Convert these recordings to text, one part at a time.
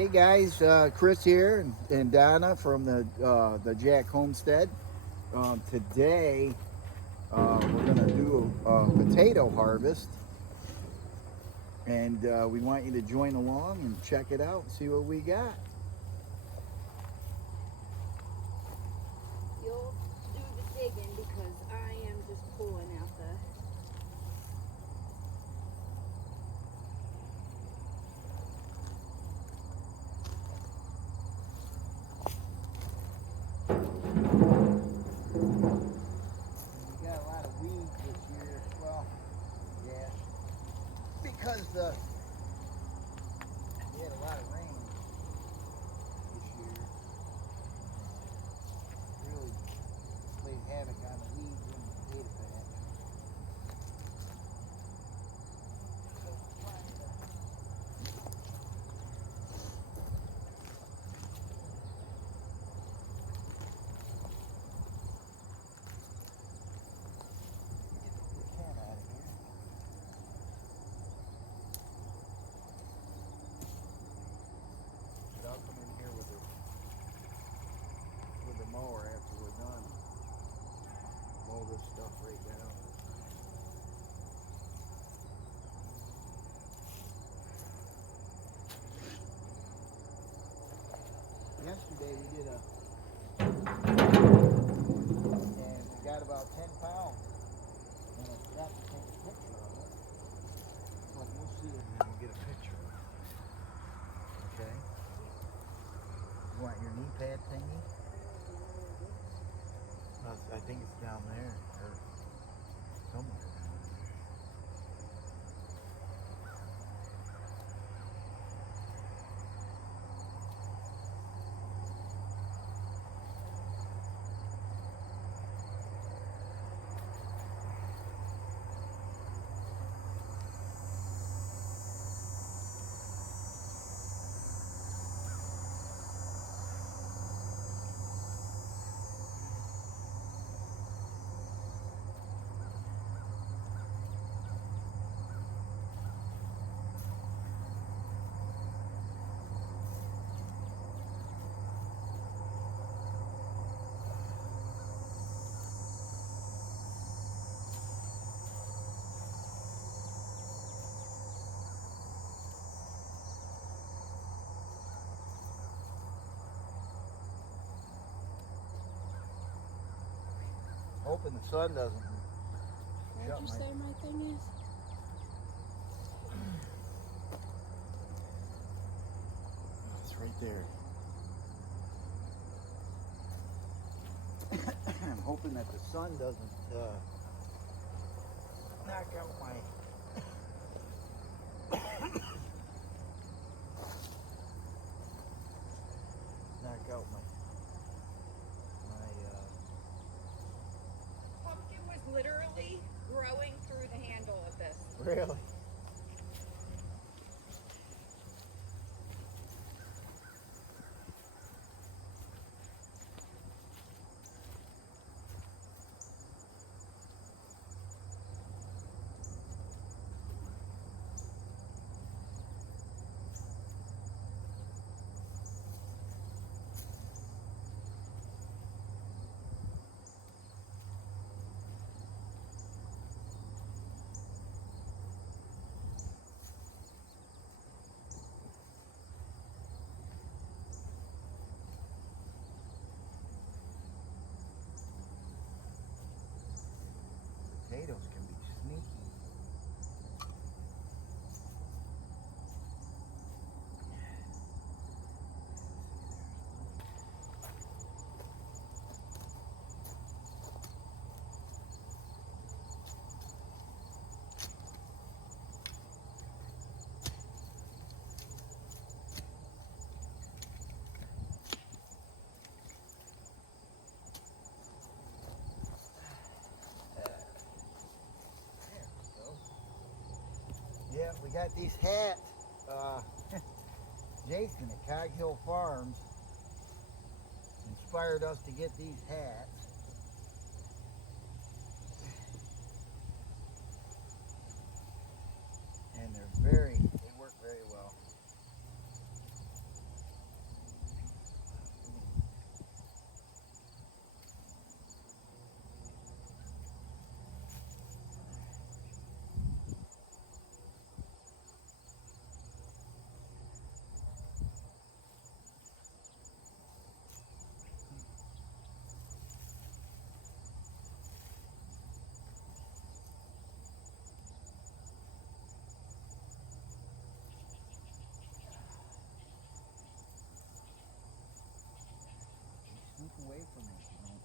Hey guys, Chris here and Donna from the Jack Homestead. Today we're gonna do a potato harvest, and we want you to join along and check it out and see what we got. You'll do the digging because I am just pulling out the. We got a lot of weeds this year. Well, yeah, because we had a lot of rain this year. Really played havoc on the weeds in the potato patch. So we're trying to get the cat out of here. But I'll come in here with the mower after we're done. Mow this stuff right down. Yesterday we did and we got about 10 pounds. And I forgot to take a picture of it. But we'll see it and then we'll get a picture of it. Okay? You want your knee pad thingy? I think it's down there or somewhere down there. Hoping the sun doesn't Where'd shut you my. say my thing is? Oh, it's right there. I'm hoping that the sun doesn't knock out my. knock out my. Pumpkin was literally growing through the handle of this. Really? Potatoes can be sneaky. Yeah, we got these hats. Jason at Cog Hill Farms inspired us to get these hats. And they work very well. away from it. You don't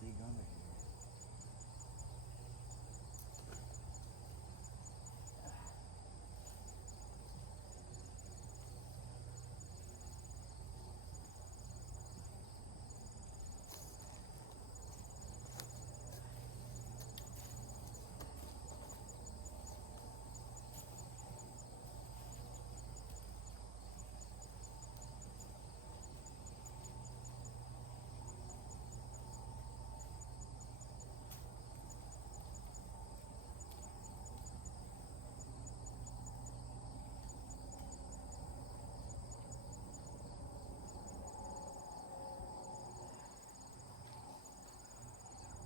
dig under here.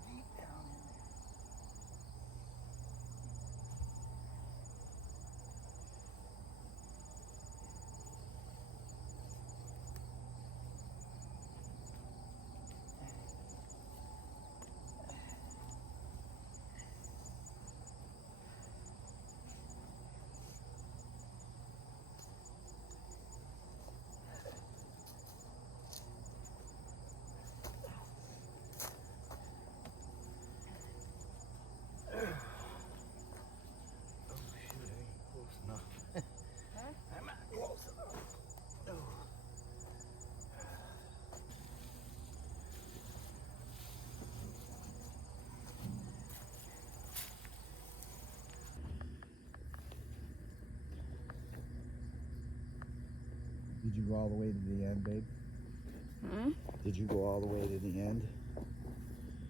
Deep down in there. Oh shoot, I ain't close enough. Huh? I'm not close enough. Oh. Did you go all the way to the end, babe? Huh? Did you go all the way to the end?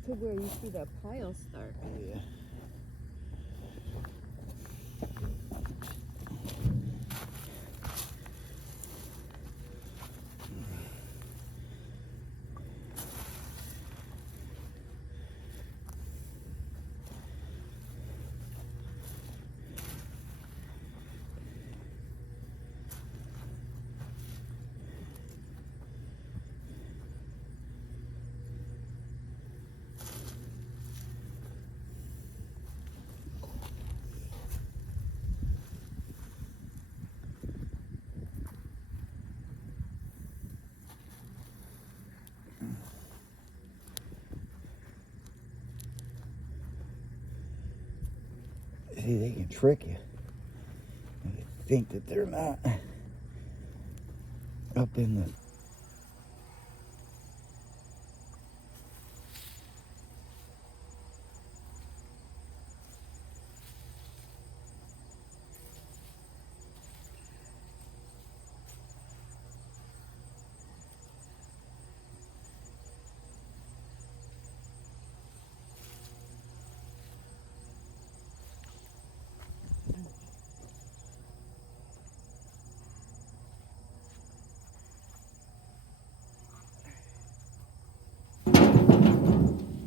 To where you see that pile start. Yeah. See, they can trick you. And they think that they're not up in the...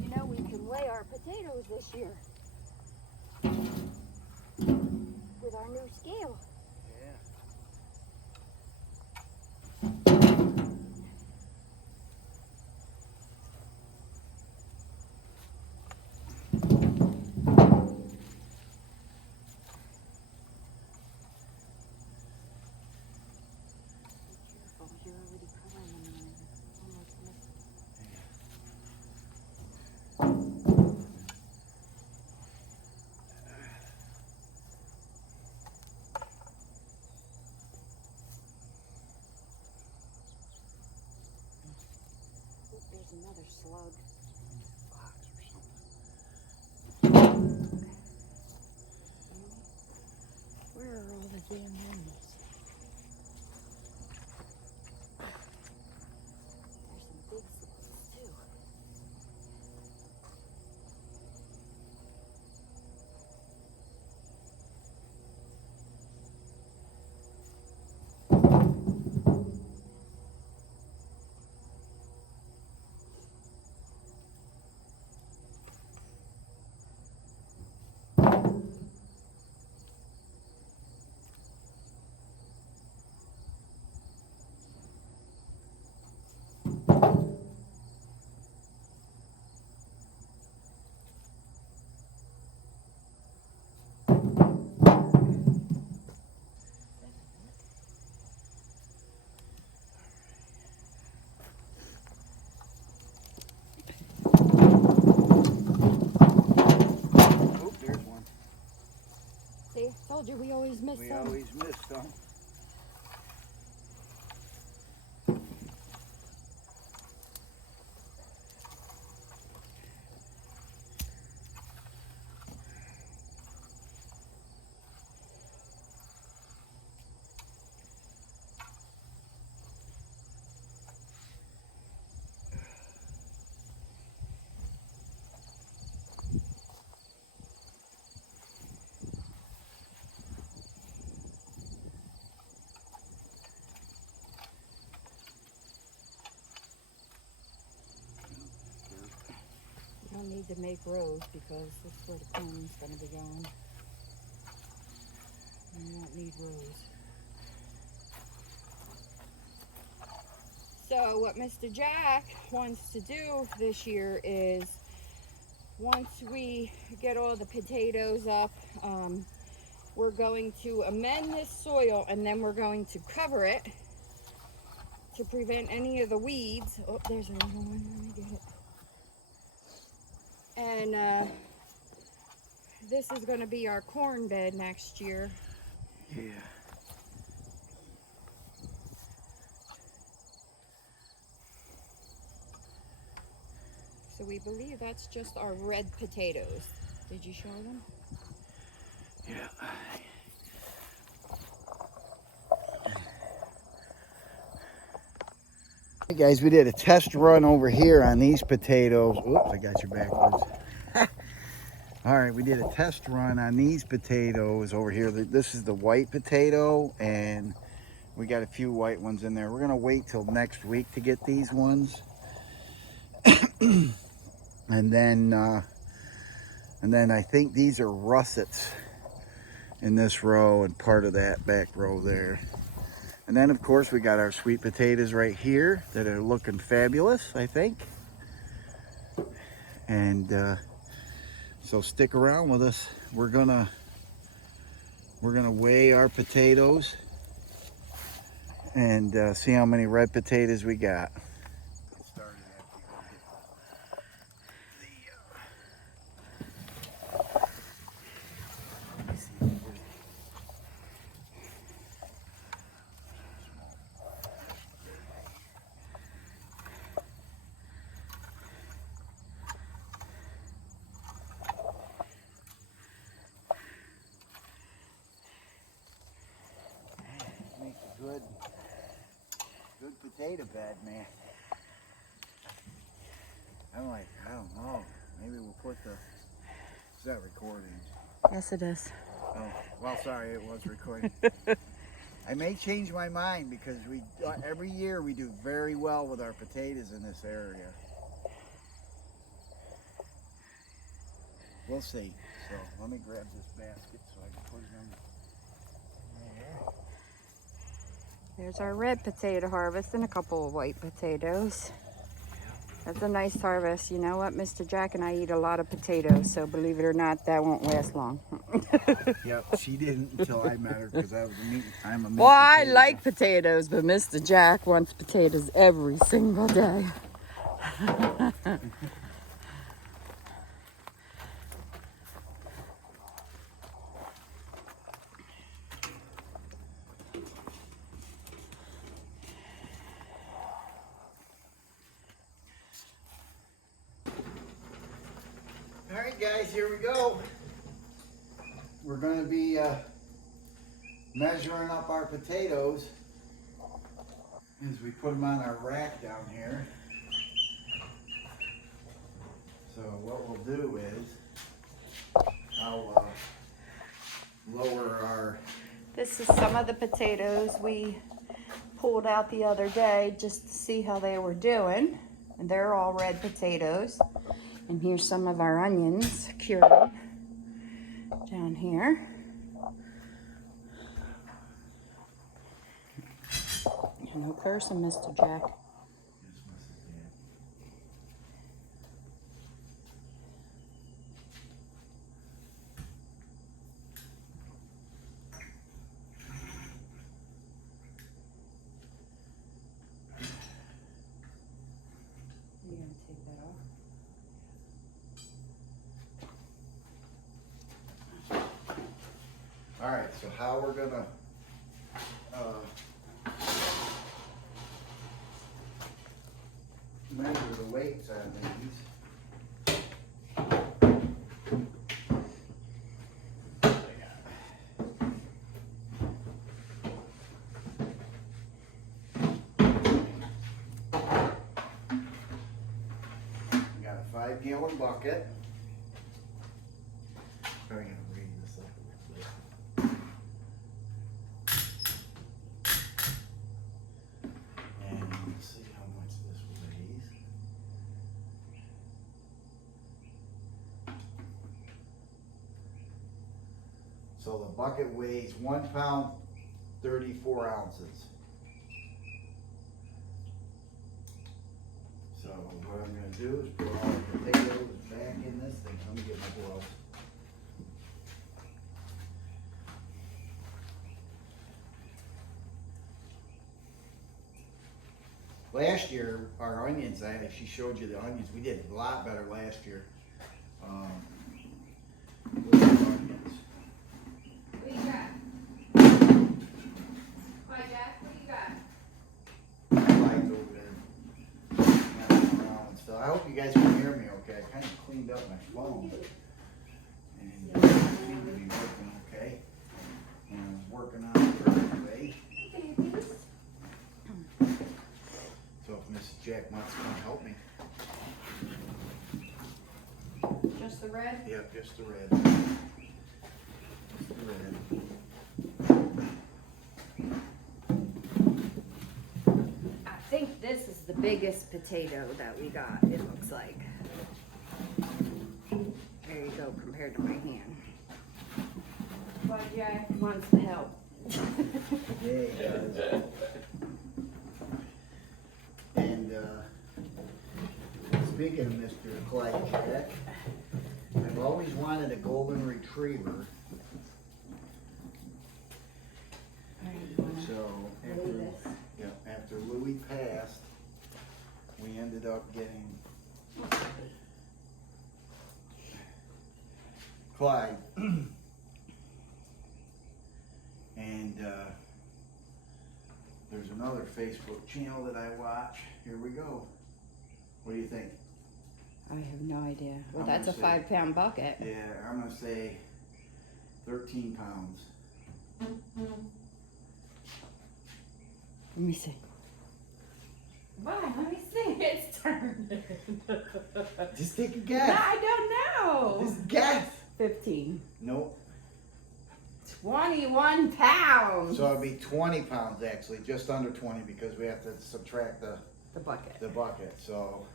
You know, we can lay our potatoes this year. With our new scale. Yeah. Careful, you're already covering them and almost missed. Oop, there's another slug. Box or something. Where are all the damn animals? There's some big slugs too. We some. always miss some. You don't need to make rows because this is where the corn's going to be going. You won't need rows. So what Mr. Jack wants to do this year is once we get all the potatoes up, we're going to amend this soil and then we're going to cover it to prevent any of the weeds. Oh, there's another one. Let me get it. And this is going to be our corn bed next year. Yeah. So we believe that's just our red potatoes. Did you show them? Yeah. Hey guys, we did a test run over here on these potatoes. Oops, I got you backwards. All right, we did a test run on these potatoes over here. This is the white potato, and we got a few white ones in there. We're gonna wait till next week to get these ones. And then I think these are russets in this row and part of that back row there. And then of course we got our sweet potatoes right here that are looking fabulous, I think. And so stick around with us. We're gonna weigh our potatoes and see how many red potatoes we got. Make a good potato bed, man. I don't know. Maybe we'll put the. Is that recording? Yes, it is. Oh, well, sorry, it was recording. I may change my mind because we every year we do very well with our potatoes in this area. We'll see. So let me grab this basket so I can put it in. There's our red potato harvest and a couple of white potatoes. That's a nice harvest. You know what? Mr. Jack and I eat a lot of potatoes, so believe it or not, that won't last long. Yep, she didn't until I met her because I'm a meat Well, I potato like guy. potatoes, but Mr. Jack wants potatoes every single day. All right, guys, here we go. We're going to be measuring up our potatoes as we put them on our rack down here. So what we'll do is I'll lower our... This is some of the potatoes we pulled out the other day just to see how they were doing. And they're all red potatoes. And here's some of our onions cured down here. No cursing, Mr. Jack. You're gonna take that off? All right, so how we're gonna measure the weights on these. Got a 5-gallon bucket. I'm gonna read this up a little bit. And let's see how much this weighs. So the bucket weighs 1 pound, 34 ounces. So what I'm gonna do is put all the potatoes back in this thing. Let me get my gloves. Last year, our onions, she showed you the onions. We did a lot better last year. With the onions. What do you got? Hi, Jack. What do you got? Lights over there. Messing around and stuff. I hope you guys can hear me okay. I kind of cleaned up my phone. And it seemed to be working okay. And I was working on it for anyway. So if Mrs. Jack wants to come help me. Just the red? Yep, just the red. Just the red. I think this is the biggest potato that we got, it looks like. There you go, compared to my hand. But Jack wants to help. Yeah, he does. And speaking of Mr. Clyde Jack, I've always wanted a golden retriever. So after Louis passed, we ended up getting Clyde. And there's another Facebook channel that I watch. Here we go. What do you think? I have no idea. Well, I'm that's a gonna say- 5-pound bucket. Yeah, I'm gonna say 13 pounds. Let me see. Why? Let me see. It's turned. Just take a No, guess. I don't know. Just guess. 15. Nope. 21 pounds. So it'd be 20 pounds actually, just under 20 because we have to subtract The bucket. the bucket. So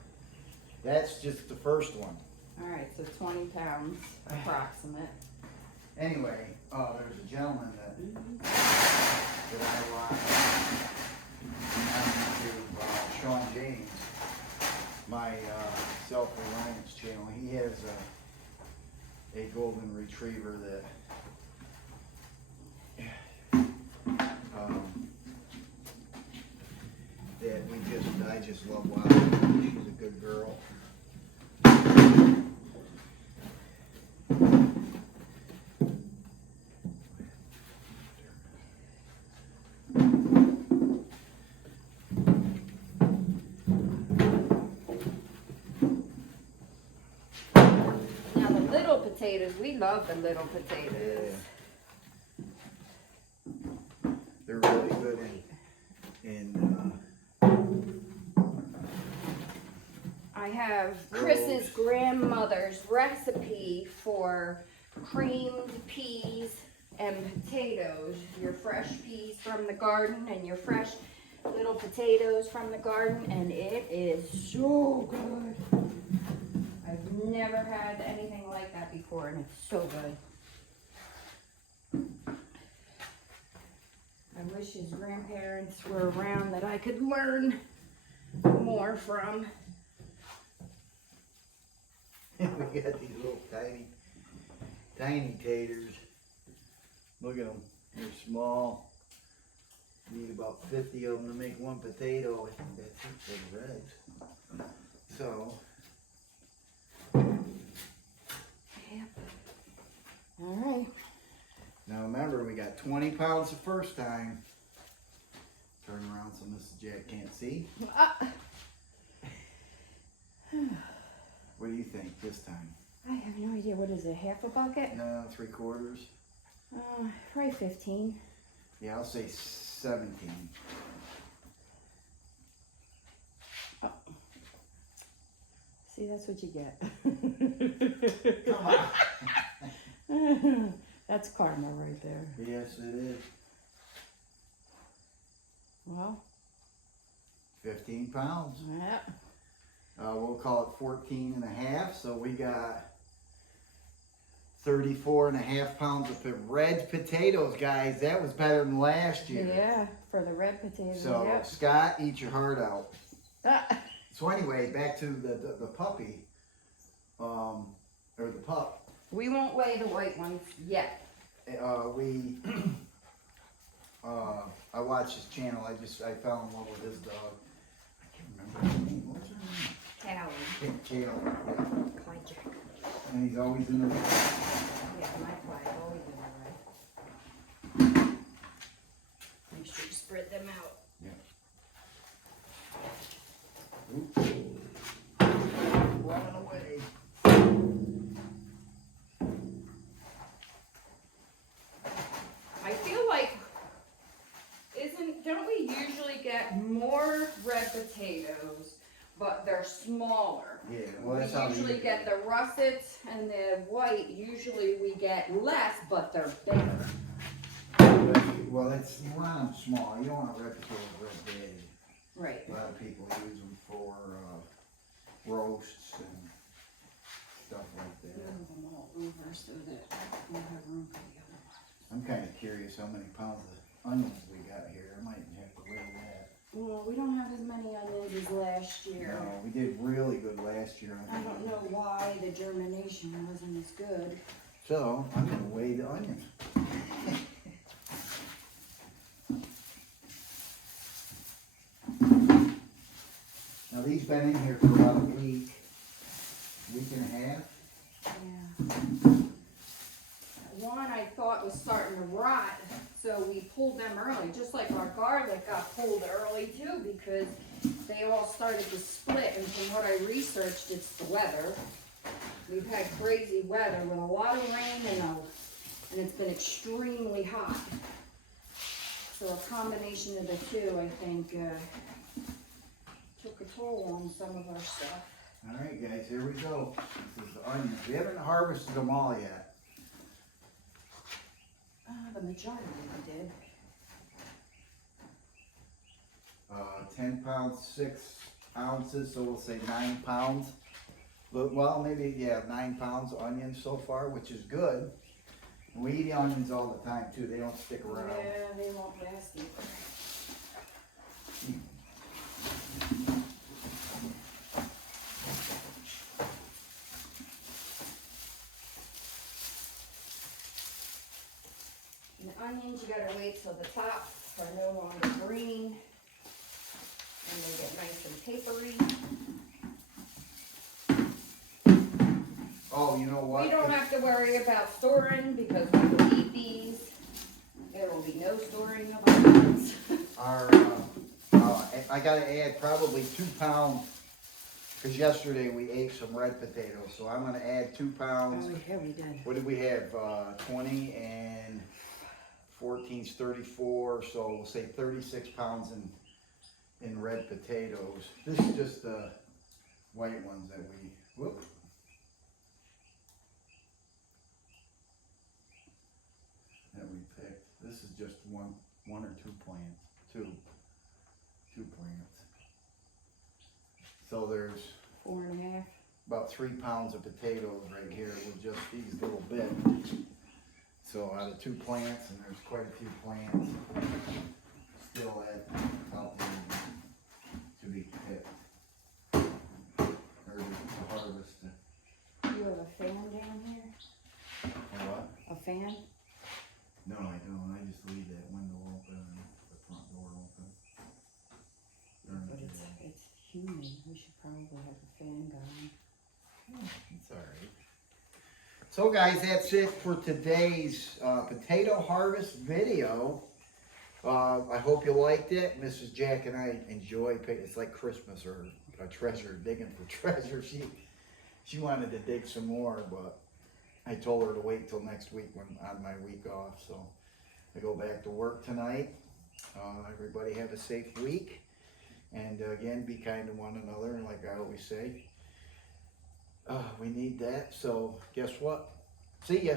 that's just the first one. All right, so 20 pounds approximate. Anyway, there's a gentleman that I watch on YouTube, Sean James, my self-reliance channel. He has a golden retriever that I just love watching. She's a good girl. Now the little potatoes, we love the little potatoes. They're really good in I have Chris's grandmother's recipe for creamed peas and potatoes. Your fresh peas from the garden and your fresh little potatoes from the garden, and it is so good. I've never had anything like that before, and it's so good. I wish his grandparents were around that I could learn more from. we got these little tiny taters. Look at them. They're small. Need about 50 of them to make one potato. I think that's it for the reds. So. Yep. All right. Now remember, we got 20 pounds the first time. Turn around so Mrs. Jack can't see. What do you think this time? I have no idea. What is it? Half a bucket? No, 3/4. Probably 15. Yeah, I'll say 17. See, that's what you get. Come on. That's karma right there. Yes, it is. Well, 15 pounds. yeah. We'll call it 14 and a half. So we got 34 and a half pounds of red potatoes, guys. That was better than last year. Yeah, for the red potatoes. So Yep. Scott, eat your heart out. Ah. So anyway, back to the puppy, or the pup. We won't weigh the white ones yet. I watched his channel. I fell in love with his dog. I can't remember his name. What's her name? Callie. Kale. Clyde Jack. And he's always in the way. Yeah, my Clyde, always in the right. Make sure you spread them out. Oops. Running away. I feel like, don't we usually get more red potatoes, but they're smaller? Yeah, well, that's how We usually get the russets and the white, usually we get less, but they're bigger. Well, you want them small. You don't want a red potato real big. Right. A lot of people use them for roasts and stuff like that. Move them all over so that we have room for the other ones. I'm kind of curious how many pounds of onions we got here. I might have to weigh that. Well, we don't have as many onions as last year. No, we did really good last year. I don't know why the germination wasn't as good. So I'm gonna weigh the onions. Now these been in here for about a week and a half. Yeah. One I thought was starting to rot, so we pulled them early, just like our garlic got pulled early too, because they all started to split, and from what I researched, it's the weather. We've had crazy weather with a lot of rain and it's been extremely hot. So a combination of the two, I think, took a toll on some of our stuff. All right, guys, here we go. This is the onions. We haven't harvested them all yet. The majority we did. 10 pounds, 6 ounces, so we'll say 9 pounds. But, well, maybe, yeah, 9 pounds of onions so far, which is good. We eat onions all the time, too. They don't stick around. Yeah, they won't last either. And the onions, you gotta wait till the top are no longer green. And they get nice and papery. Oh, you know what? We don't have to worry about storing because we will eat these. There will be no storing of onions. I gotta add probably 2 pounds, because yesterday we ate some red potatoes, so I'm gonna add 2 pounds. Oh, yeah, we did. What did we have? 20 and 14's 34, so we'll say 36 pounds in red potatoes. This is just the white ones that we, that we picked. This is just one or two plants, two plants. So there's 4.5. about 3 pounds of potatoes right here with just these little bits. So out of 2 plants, and there's quite a few plants still out there to be picked or to harvest. You have a fan down here? What? A fan? No, I don't. I just leave that window open and the front door open. During But the day. it's humid. We should probably have a fan going. It's all right. So guys, that's it for today's potato harvest video. I hope you liked it. Mrs. Jack and I enjoy, it's like Christmas or a treasure, digging for treasure. She wanted to dig some more, but I told her to wait till next week when on my week off. So I go back to work tonight. Everybody have a safe week. And again, be kind to one another. And like I always say, we need that. So guess what? See ya.